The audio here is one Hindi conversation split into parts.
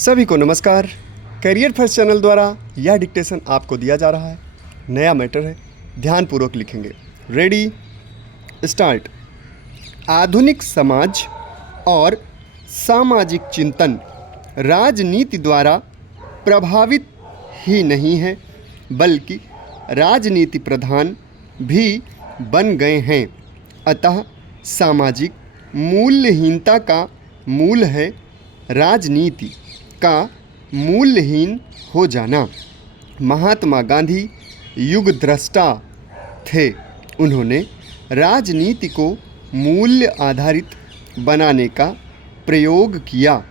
सभी को नमस्कार। करियर फर्स्ट चैनल द्वारा यह डिक्टेशन आपको दिया जा रहा है। नया मैटर है, ध्यानपूर्वक लिखेंगे। Ready, start. आधुनिक समाज और सामाजिक चिंतन राजनीति द्वारा प्रभावित ही नहीं है, बल्कि राजनीति प्रधान भी बन गए हैं। अतः सामाजिक मूल्यहीनता का मूल है राजनीति का मूल्यहीन हो जाना। महात्मा गांधी युग द्रष्टा थे। उन्होंने राजनीति को मूल्य आधारित बनाने का प्रयोग किया।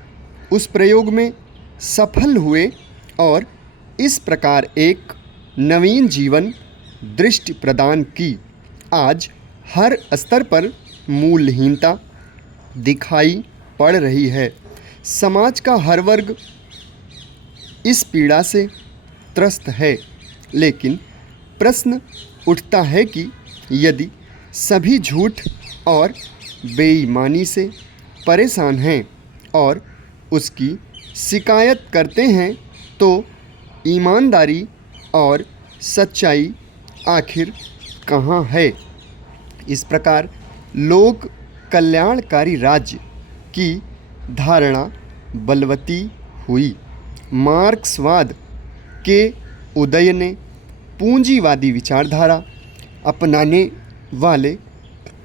उस प्रयोग में सफल हुए और इस प्रकार एक नवीन जीवन दृष्टि प्रदान की। आज हर स्तर पर मूल्यहीनता दिखाई पड़ रही है। समाज का हर वर्ग इस पीड़ा से त्रस्त है। लेकिन प्रश्न उठता है कि यदि सभी झूठ और बेईमानी से परेशान हैं और उसकी शिकायत करते हैं, तो ईमानदारी और सच्चाई आखिर कहाँ है? इस प्रकार लोक कल्याणकारी राज्य की धारणा बलवती हुई। मार्क्सवाद के उदय ने पूंजीवादी विचारधारा अपनाने वाले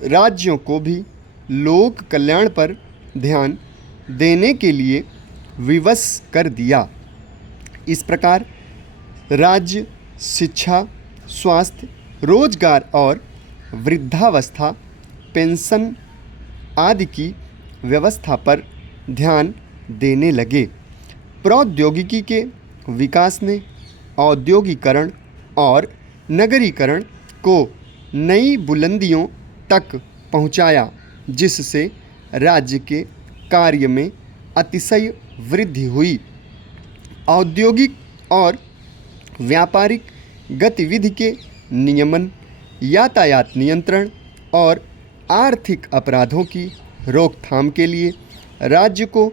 राज्यों को भी लोक कल्याण पर ध्यान देने के लिए विवश कर दिया। इस प्रकार राज्य शिक्षा, स्वास्थ्य, रोजगार और वृद्धावस्था पेंशन आदि की व्यवस्था पर ध्यान देने लगे। प्रौद्योगिकी के विकास ने औद्योगिकरण और नगरीकरण को नई बुलंदियों तक पहुंचाया, जिससे राज्य के कार्य में अतिशय वृद्धि हुई। औद्योगिक और व्यापारिक गतिविधि के नियमन, यातायात नियंत्रण और आर्थिक अपराधों की रोकथाम के लिए राज्य को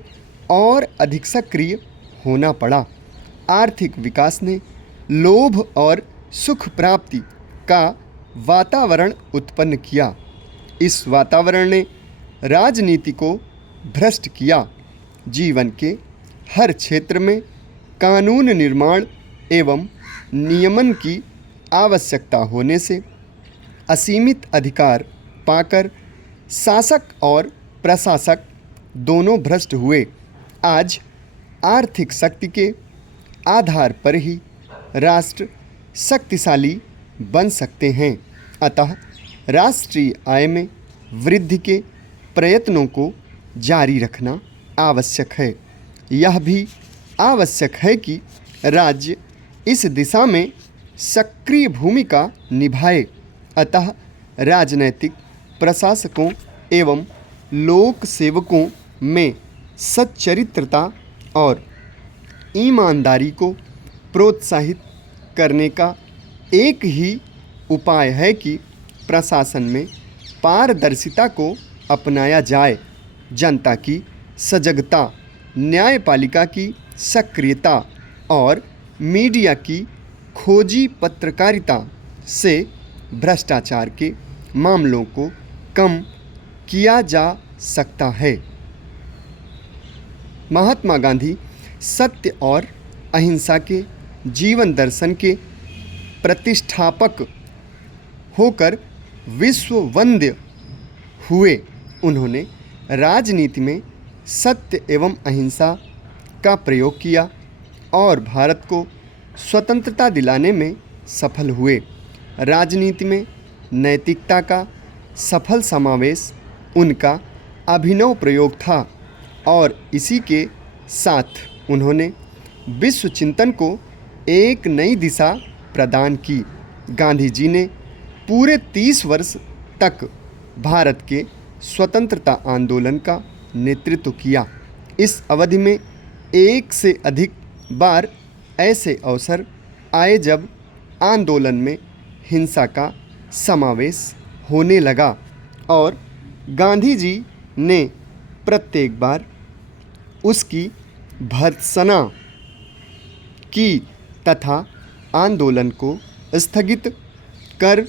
और अधिक सक्रिय होना पड़ा। आर्थिक विकास ने लोभ और सुख प्राप्ति का वातावरण उत्पन्न किया। इस वातावरण ने राजनीति को भ्रष्ट किया। जीवन के हर क्षेत्र में कानून निर्माण एवं नियमन की आवश्यकता होने से असीमित अधिकार पाकर शासक और प्रशासक दोनों भ्रष्ट हुए। आज आर्थिक शक्ति के आधार पर ही राष्ट्र शक्तिशाली बन सकते हैं। अतः राष्ट्रीय आय में वृद्धि के प्रयत्नों को जारी रखना आवश्यक है। यह भी आवश्यक है कि राज्य इस दिशा में सक्रिय भूमिका निभाए। अतः राजनैतिक प्रशासकों एवं लोक सेवकों में सच्चरित्रता और ईमानदारी को प्रोत्साहित करने का एक ही उपाय है कि प्रशासन में पारदर्शिता को अपनाया जाए। जनता की सजगता, न्यायपालिका की सक्रियता और मीडिया की खोजी पत्रकारिता से भ्रष्टाचार के मामलों को कम किया जा सकता है। महात्मा गांधी सत्य और अहिंसा के जीवन दर्शन के प्रतिष्ठापक होकर विश्व वंद्य हुए। उन्होंने राजनीति में सत्य एवं अहिंसा का प्रयोग किया और भारत को स्वतंत्रता दिलाने में सफल हुए। राजनीति में नैतिकता का सफल समावेश उनका अभिनव प्रयोग था और इसी के साथ उन्होंने विश्व चिंतन को एक नई दिशा प्रदान की। गांधी जी ने पूरे 30 वर्ष तक भारत के स्वतंत्रता आंदोलन का नेतृत्व किया। इस अवधि में एक से अधिक बार ऐसे अवसर आए जब आंदोलन में हिंसा का समावेश होने लगा और गांधी जी ने प्रत्येक बार उसकी भर्त्सना की तथा आंदोलन को स्थगित कर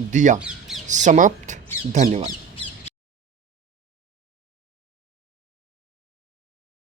दिया। समाप्त। धन्यवाद।